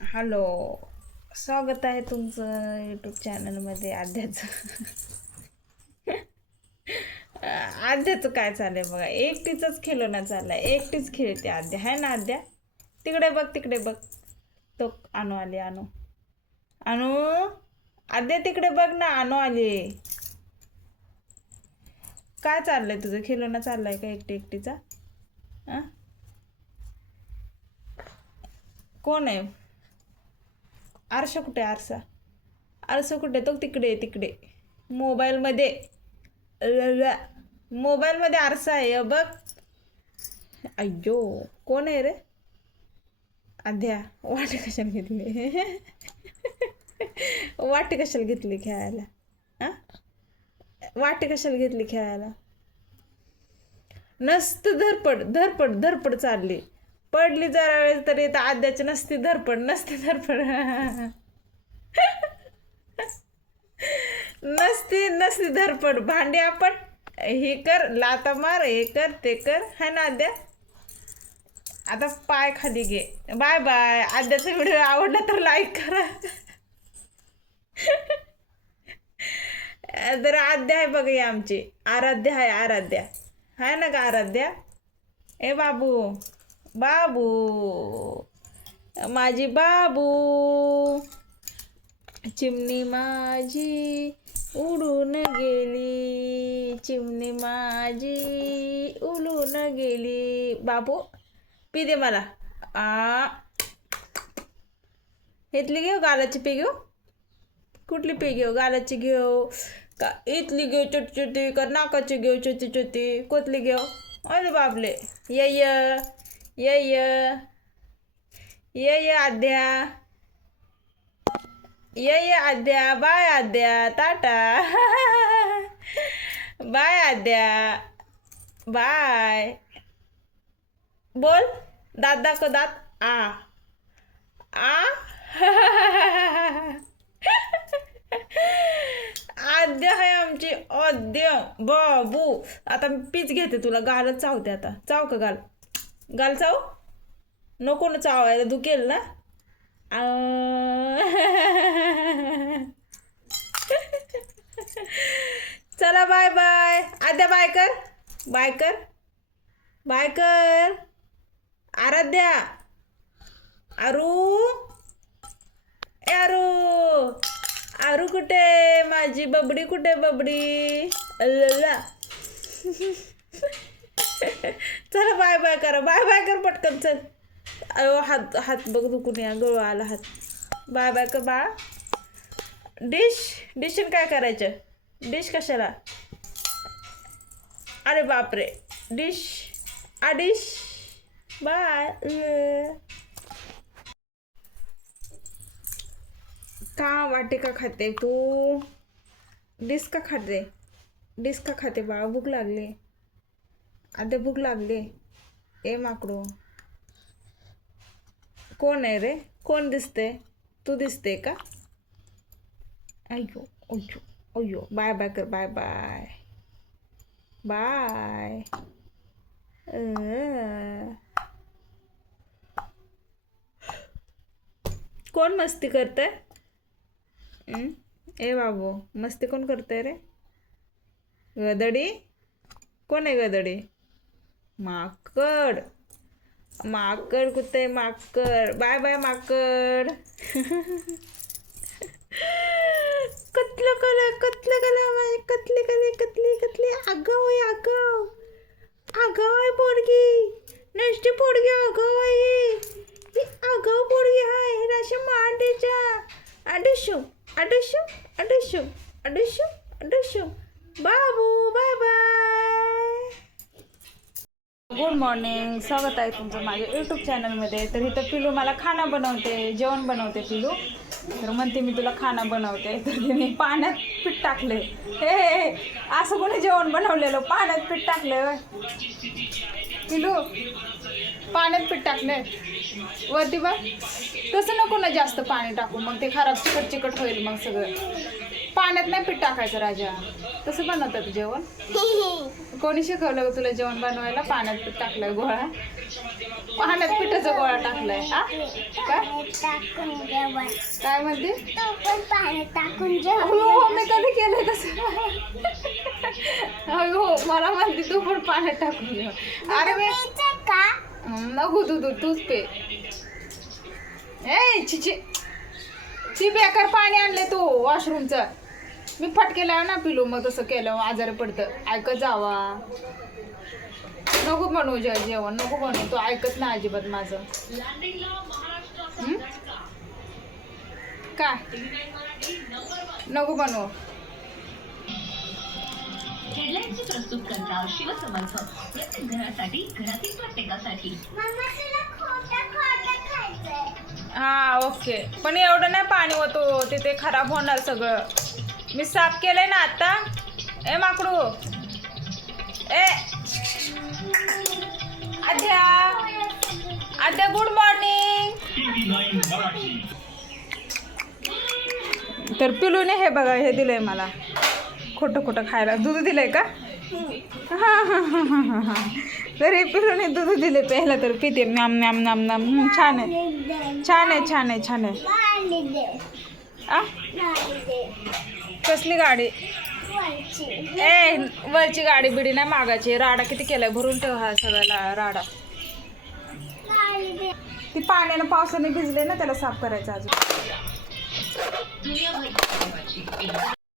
Hello स्वागत आहे तुमचं यूट्यूब चॅनलमध्ये आद्याचं. आद्याचं काय चाललंय बघा एकटीच खेळणं चाललंय एकटीच खेळते आद्या. आहे ना आद्या? तिकडे बघ तिकडे बघ. तो आणू आली आणू आणू आद्या तिकडे बघ ना आणू आली. काय चाललंय तुझं? खेळणं चाललंय का एकटी एकटीचा? कोण आहे? आरसा कुठे आरसा? आरसा कुठे? तो तिकडे आहे, तिकडे. मोबाईलमध्ये. मोबाईलमध्ये आरसा आहे अ बघ. अय्यो कोण आहे रे? अध्या वाटे कशाला घेतली? वाटे कशाला घेतली खेळायला? हां वाटे कशाला घेतली खेळायला? नसतं धरपड धरपड धरपड चालली. पडली जरा वेळेस तरी तर आद्याची नसती धरपड नसती धरपड नसती नसती धरपड भांडी आपण हे कर लाता मार हे कर ते कर. है ना आद्या? आता पाय खाली घे. Bye bye. आद्याचा व्हिडिओ आवडला तर लाईक करा. तर आद्या आहे बघ आमची. आराध्या आहे आराध्या. आहे ना का आराध्या? ए बाबू. बाबू. माझी बाबू. चिमणी माझी उडून गेली. चिमणी माझी उडून गेली. बाबू पी दे मला. आ. इथली घेऊ गालाची पी घेऊ? कुठली पी घेऊ? गालाची घेऊ? का इथली घेऊ छोटी छोटी का नाकाची घेऊ छोटी छोटी? कोथली घेऊ? अरे बापले ये. य ये. य ये य आद्या. ये ये Adya. Bye Adya. Tata. Bye Adya. Bye. बोल. दात दाखव दात. आ. आ. आद्य आहे आमची. आद्य. बाबू. आता मी पीच घेते तुला. गालच चावते आता. चाव का गाल? गाल चाव. नको ना चावायला दुखेल ना. चला बाय बाय आद्या बाय कर. बाय कर. बाय कर. आराध्या. आरू. ए आरू. आरू कुठे? माझी बबडी कुठे बबडी? अल्ला. चला बाय बाय करा. बाय बाय कर पटकन चल. अयो हात हात बघ दुखून या गळू आला हात. बाय बाय कर बाळा. डिश डिशन काय करायचं? डिश कशाला? अरे बापरे. डिश आ डिश. बाय. का वाटे का खाते तू? डिस्का खाते? डिस्का खाते बाळा? भूक लागली. आता भूक लागली ए माकडू कोण आहे रे कोण दिसते तू दिसते का अय्यो अय्यो अय्यो बाय बाय कर बाय बाय बाय कोण मस्ती करतंय ए बाबू मस्ती कोण करतंय रे गदडी कोण आहे गदडी माकड. माकड कुठे माकड? बाय बाय माकड. कतलं कला कतलं कला माझी कतली कले कतली कतली आगाव आहे आगाव. आगाव आहे पोडगी नष्टी पोडगी आगाव आहे. ही आगाव पोडगी आहे. राशा मांडेच्या. अडशो अडशो अडशो अडशो अडशो बाबू बाय बाय. गुड मॉर्निंग स्वागत आहे तुमचं माझ्या यूट्यूब चॅनलमध्ये तर इथं पिलू मला खाना बनवते जेवण बनवते पिलू. तर म्हणते मी तुला खाना बनवते. तर तिने पाण्यात पीठ टाकले. हे हे, असं कोणी जेवण बनवलेलं? पाण्यात पीठ टाकलं. पिलू पाण्यात पीठ टाकले. वरती बघ. तसं नको ना जास्त पाणी टाकू. मग ते खराब चिकट चिकट होईल मग सगळं. पाण्यात नाही पीठ टाकायचं राजा. तसं बनवतात जेवण. कोणी शिकवलं तुला जेवण बनवायला? पाण्यात पीठ टाकलंय गोळा. पाण्यात पिठाचा गोळा टाकलाय हा? काय? काय म्हणते? टाकून हो मी कधी केलंय तसं? अहो, हो मला म्हणते तू पण पाण्यात टाकून जेवण अरे मी का नको तू तू तूच पे. ए चिची. ची बेकार पाणी आणले तू वॉशरूमचं मी फटकेला ना पिलो मग तसं केलं आजारी पडतं. ऐकत जावा. नको बनवू जे जेवण नको बनवू तू ऐकत ना अजिबात माझं? काय नको बनवू हेडलाईनचे प्रस्तुत करता शिवसमर्थ. प्रत्येक घरासाठी घरातील प्रत्येकासाठी. मम्मा तुला खोटं खोटं खायचंय हा ओके. पण एवढं नाही पाणी होतो. तिथे खराब होणार सगळं. मी साफ केलंय ना आता. ए माकडू. ए. आद्या. आद्या गुड मॉर्निंग तर पिलूने हे बघा हे दिलंय मला. खोटं खोटं खायला. दूध दिलंय का? तरी पिलूने दूध दिले प्यायला तर पिते. नाम नाम नाम नाम. छान आहे. छान आहे छान आहे छान आहे. आ? कसली गाडी? ए वरची गाडी बिडी नाही मागायची. राडा किती केलाय? भरून ठेव हा सगळ्याला राडा. ती पाण्यानं पावसाने भिजले ना त्याला साफ करायचं अजून.